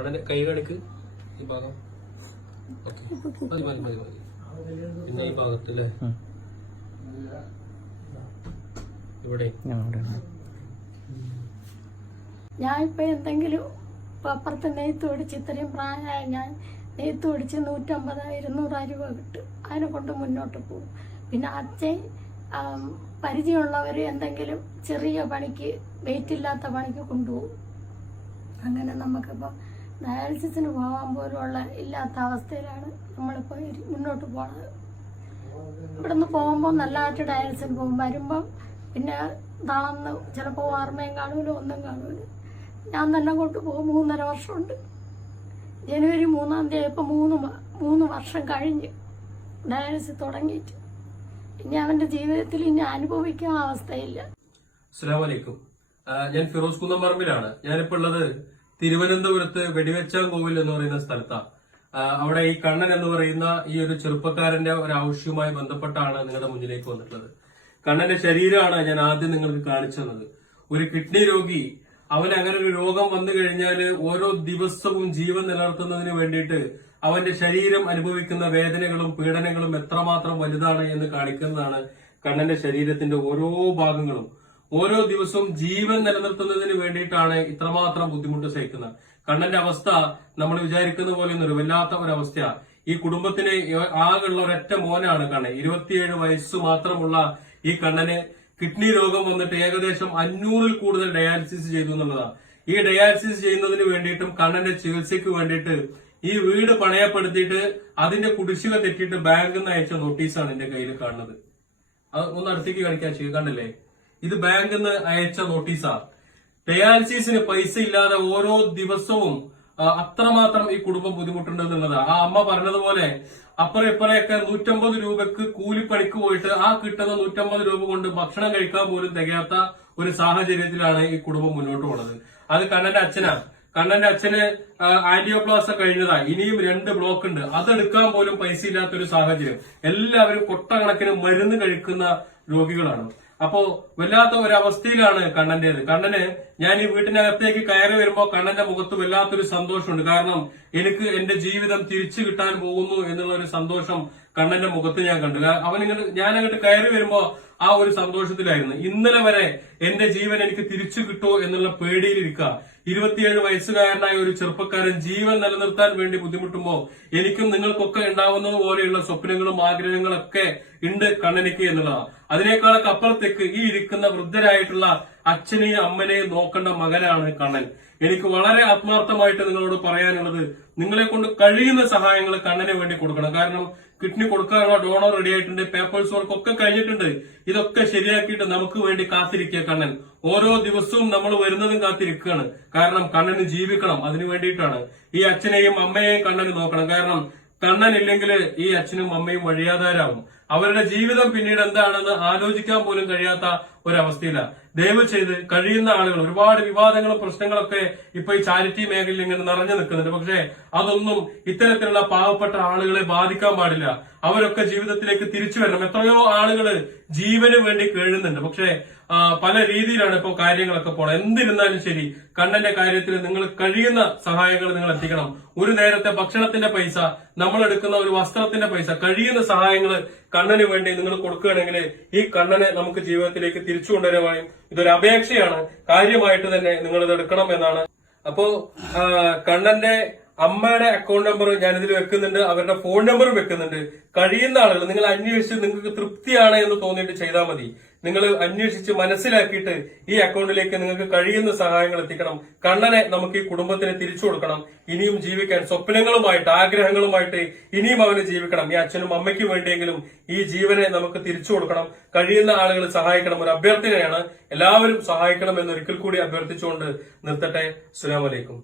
കണ്ണന്റെ കൈ കണക്ക് ഈ ഭാഗം ഓക്കെ മതി മതി മതി മതി. പിന്നെ ഈ ഭാഗത്തല്ലേ ഇവിടെ ഞാനിപ്പോ എന്തെങ്കിലും അപ്പുറത്ത് നെയ്ത്ത് പിടിച്ച് ഇത്രയും പ്രായമായ ഞാൻ നെയ്ത്ത് പിടിച്ച് 150-200 രൂപ കിട്ടും. അതിനെ കൊണ്ട് മുന്നോട്ട് പോകും. പിന്നെ അച്ഛൻ പരിചയമുള്ളവർ എന്തെങ്കിലും ചെറിയ പണിക്ക് വെയിറ്റ് ഇല്ലാത്ത പണിക്ക് കൊണ്ടുപോകും. അങ്ങനെ നമുക്കിപ്പോൾ ഡയാലിസിസിന് പോകാൻ പോലുള്ള ഇല്ലാത്ത അവസ്ഥയിലാണ് നമ്മളിപ്പോൾ മുന്നോട്ട് പോകുന്നത്. ഇവിടുന്ന് പോകുമ്പോൾ നല്ലതായിട്ട് ഡയാലിസിന് പോകും. വരുമ്പം പിന്നെ തളർന്ന് ചിലപ്പോൾ ഓർമ്മയും കാണൂല, ഒന്നും കാണൂല. ഞാൻ തന്നെ കൊണ്ടുപോകും. 3.5 വർഷമുണ്ട്. ജനുവരി 3-ാം തീയതി ഇപ്പോൾ 3 വർഷം കഴിഞ്ഞ് ഡയാലിസിസ് തുടങ്ങിയിട്ട്. ഇനി അവന്റെ ജീവിതത്തിൽ ഇനി അനുഭവിക്കാൻ അവസ്ഥയില്ല. അസ്സലാമു അലൈക്കും. ഞാൻ ഫിറോസ് കുന്നംപറമ്പിലാണ്. ഞാനിപ്പോ ഉള്ളത് തിരുവനന്തപുരത്ത് വെടിവെച്ചാൻകോവിൽ എന്ന് പറയുന്ന സ്ഥലത്താണ്. അവിടെ ഈ കണ്ണൻ എന്ന് പറയുന്ന ഈ ഒരു ചെറുപ്പക്കാരന്റെ ഒരു ആവശ്യവുമായി ബന്ധപ്പെട്ടാണ് നിങ്ങളുടെ മുന്നിലേക്ക് വന്നിട്ടുള്ളത്. കണ്ണന്റെ ശരീരമാണ് ഞാൻ ആദ്യം നിങ്ങൾക്ക് കാണിച്ചു തന്നത്. ഒരു കിഡ്നി രോഗി, അവന് അങ്ങനെ ഒരു രോഗം വന്നു കഴിഞ്ഞാൽ ഓരോ ദിവസവും ജീവൻ നിലനിർത്തുന്നതിന് വേണ്ടിയിട്ട് അവന്റെ ശരീരം അനുഭവിക്കുന്ന വേദനകളും പീഡനങ്ങളും എത്രമാത്രം വലുതാണ് എന്ന് കാണിക്കുന്നതാണ് കണ്ണന്റെ ശരീരത്തിന്റെ ഓരോ ഭാഗങ്ങളും. ഓരോ ദിവസവും ജീവൻ നിലനിർത്തുന്നതിന് വേണ്ടിയിട്ടാണ് ഇത്രമാത്രം ബുദ്ധിമുട്ട് സഹിക്കുന്നത്. കണ്ണന്റെ അവസ്ഥ നമ്മൾ വിചാരിക്കുന്ന പോലെ ഒന്നും വല്ലാത്ത ഒരവസ്ഥയാണ്. ഈ കുടുംബത്തിന് ആകെയുള്ള ഒരൊറ്റ മോനാണ് കണ്ണൻ. 27 വയസ്സ് മാത്രമുള്ള ഈ കണ്ണന് കിഡ്നി രോഗം വന്നിട്ട് ഏകദേശം 500-ൽ കൂടുതൽ ഡയാലിസിസ് ചെയ്തു എന്നുള്ളതാണ്. ഈ ഡയാലിസിസ് ചെയ്യുന്നതിന് വേണ്ടിയിട്ടും കണ്ണന്റെ ചികിത്സയ്ക്ക് വേണ്ടിയിട്ട് ഈ വീട് പണയപ്പെടുത്തിയിട്ട് അതിന്റെ കുടിശ്ശിക തെറ്റിയിട്ട് ബാങ്കിൽ നിന്ന് അയച്ച നോട്ടീസാണ് എന്റെ കയ്യിൽ കാണുന്നത്. അത് ഒന്ന് അടുത്തേക്ക് കാണിക്കാൻ ചെയ്യും, കണ്ടല്ലേ? ഇത് ബാങ്കിൽ നിന്ന് അയച്ച നോട്ടീസാ. ഡയാലിസിസിന് പൈസ ഇല്ലാതെ ഓരോ ദിവസവും അത്രമാത്രം ഈ കുടുംബം ബുദ്ധിമുട്ടുണ്ട് എന്നുള്ളതാണ്. ആ അമ്മ പറഞ്ഞതുപോലെ അപ്പുറം ഇപ്പുറയൊക്കെ 150 രൂപക്ക് കൂലിപ്പണിക്ക് പോയിട്ട് ആ കിട്ടുന്ന 150 രൂപ കൊണ്ട് ഭക്ഷണം കഴിക്കാൻ പോലും തികയാത്ത ഒരു സാഹചര്യത്തിലാണ് ഈ കുടുംബം മുന്നോട്ട് പോകുന്നത്. അത് കണ്ണന്റെ അച്ഛനാണ്. കണ്ണന്റെ അച്ഛന് ആന്റിയോപ്ലാസം കഴിഞ്ഞതാ. ഇനിയും 2 ബ്ലോക്ക് ഉണ്ട്. അതെടുക്കാൻ പോലും പൈസ ഇല്ലാത്തൊരു സാഹചര്യം. എല്ലാവരും കൊട്ടക്കണക്കിന് മരുന്ന് കഴിക്കുന്ന രോഗികളാണ്. അപ്പോ വല്ലാത്ത ഒരവസ്ഥയിലാണ് കണ്ണന്റേത്. കണ്ണന് ഞാൻ ഈ വീട്ടിനകത്തേക്ക് കയറി വരുമ്പോ കണ്ണന്റെ മുഖത്ത് വല്ലാത്തൊരു സന്തോഷമുണ്ട്. കാരണം എനിക്ക് എന്റെ ജീവിതം തിരിച്ചു കിട്ടാൻ പോകുന്നു എന്നുള്ള ഒരു സന്തോഷം കണ്ണന്റെ മുഖത്ത് ഞാൻ കണ്ടു. ഞാൻ അങ്ങോട്ട് കയറി വരുമ്പോ ആ ഒരു സന്തോഷത്തിലായിരുന്നു. ഇന്നലെ വരെ എന്റെ ജീവൻ എനിക്ക് തിരിച്ചു കിട്ടുമോ എന്നുള്ള പേടിയിലിരിക്കുക. 27 വയസ്സുകാരനായ ഒരു ചെറുപ്പക്കാരൻ ജീവൻ നിലനിർത്താൻ വേണ്ടി ബുദ്ധിമുട്ടുമ്പോ എനിക്കും നിങ്ങൾക്കൊക്കെ ഉണ്ടാവുന്നത് പോലെയുള്ള സ്വപ്നങ്ങളും ആഗ്രഹങ്ങളൊക്കെ ഉണ്ട് കണ്ണനിക്ക് എന്നുള്ളതാണ്. അതിനേക്കാളൊക്കെ അപ്പുറത്തേക്ക് ഈ ഇരിക്കുന്ന വൃദ്ധരായിട്ടുള്ള അച്ഛനെയും അമ്മനെയും നോക്കേണ്ട മകനാണ് കണ്ണൻ. എനിക്ക് വളരെ ആത്മാർത്ഥമായിട്ട് നിങ്ങളോട് പറയാനുള്ളത്, നിങ്ങളെ കൊണ്ട് കഴിയുന്ന സഹായങ്ങൾ കണ്ണന് വേണ്ടി കൊടുക്കണം. കാരണം കിഡ്നി കൊടുക്കാനുള്ള ഡോണർ റെഡി ആയിട്ടുണ്ട്, പേപ്പേഴ്സ് വർക്ക് ഒക്കെ കഴിഞ്ഞിട്ടുണ്ട്. ഇതൊക്കെ ശരിയാക്കിയിട്ട് നമുക്ക് വേണ്ടി കാത്തിരിക്കുക കണ്ണൻ. ഓരോ ദിവസവും നമ്മൾ വരുന്നതും കാത്തിരിക്കുകയാണ്. കാരണം കണ്ണന് ജീവിക്കണം. അതിനു വേണ്ടിയിട്ടാണ്. ഈ അച്ഛനെയും അമ്മയെയും കണ്ണന് നോക്കണം. കാരണം കണ്ണനില്ലെങ്കിൽ ഈ അച്ഛനും അമ്മയും വഴിയാധാരാവും. അവരുടെ ജീവിതം പിന്നീട് എന്താണെന്ന് ആലോചിക്കാൻ പോലും കഴിയാത്ത ഒരവസ്ഥയില്ല. ദയവ് ചെയ്ത് കഴിയുന്ന ആളുകൾ, ഒരുപാട് വിവാദങ്ങളും പ്രശ്നങ്ങളൊക്കെ ഇപ്പൊ ഈ ചാരിറ്റി മേഖലയിൽ ഇങ്ങനെ നിറഞ്ഞു നിൽക്കുന്നുണ്ട്. പക്ഷെ അതൊന്നും ഇത്തരത്തിലുള്ള പാവപ്പെട്ട ആളുകളെ ബാധിക്കാൻ പാടില്ല. അവരൊക്കെ ജീവിതത്തിലേക്ക് തിരിച്ചു വരണം. എത്രയോ ആളുകള് ജീവന് വേണ്ടി കേഴുന്നുണ്ട്. പക്ഷെ പല രീതിയിലാണ് ഇപ്പോൾ കാര്യങ്ങളൊക്കെ പോണം. എന്തിരുന്നാലും ശരി, കണ്ണന്റെ കാര്യത്തിൽ നിങ്ങൾ കഴിയുന്ന സഹായങ്ങൾ നിങ്ങൾ എത്തിക്കണം. ഒരു നേരത്തെ ഭക്ഷണത്തിന്റെ പൈസ, നമ്മൾ എടുക്കുന്ന ഒരു വസ്ത്രത്തിന്റെ പൈസ, കഴിയുന്ന സഹായങ്ങൾ കണ്ണന് വേണ്ടി നിങ്ങൾ കൊടുക്കുകയാണെങ്കിൽ ഈ കണ്ണനെ നമുക്ക് ജീവിതത്തിലേക്ക് തിരിച്ചു കൊണ്ടുവരുവാനും ഇതൊരു അപേക്ഷയാണ്. കാര്യമായിട്ട് തന്നെ നിങ്ങൾ ഇത് എടുക്കണം എന്നാണ്. അപ്പോ കണ്ണന്റെ അമ്മയുടെ അക്കൗണ്ട് നമ്പർ ഞാനിതിൽ വെക്കുന്നുണ്ട്, അവരുടെ ഫോൺ നമ്പറും വെക്കുന്നുണ്ട്. കഴിയുന്ന ആളുകൾ നിങ്ങൾ അന്വേഷിച്ച് നിങ്ങൾക്ക് തൃപ്തിയാണ് എന്ന് തോന്നിയിട്ട് ചെയ്താൽ മതി. നിങ്ങൾ അന്വേഷിച്ച് മനസ്സിലാക്കിയിട്ട് ഈ അക്കൗണ്ടിലേക്ക് നിങ്ങൾക്ക് കഴിയുന്ന സഹായങ്ങൾ എത്തിക്കണം. കണ്ണനെ നമുക്ക് ഈ കുടുംബത്തിന് തിരിച്ചു കൊടുക്കണം. ഇനിയും ജീവിക്കാൻ സ്വപ്നങ്ങളുമായിട്ട് ആഗ്രഹങ്ങളുമായിട്ട് ഇനിയും അവന് ജീവിക്കണം. ഈ അച്ഛനും അമ്മയ്ക്കും വേണ്ടിയെങ്കിലും ഈ ജീവനെ നമുക്ക് തിരിച്ചു കൊടുക്കണം. കഴിയുന്ന ആളുകൾ സഹായിക്കണം. ഒരു അഭ്യർത്ഥനയാണ്. എല്ലാവരും സഹായിക്കണം എന്നൊരിക്കൽ കൂടി അഭ്യർത്ഥിച്ചുകൊണ്ട് നിർത്തട്ടെ. അസ്സലാമു അലൈക്കും.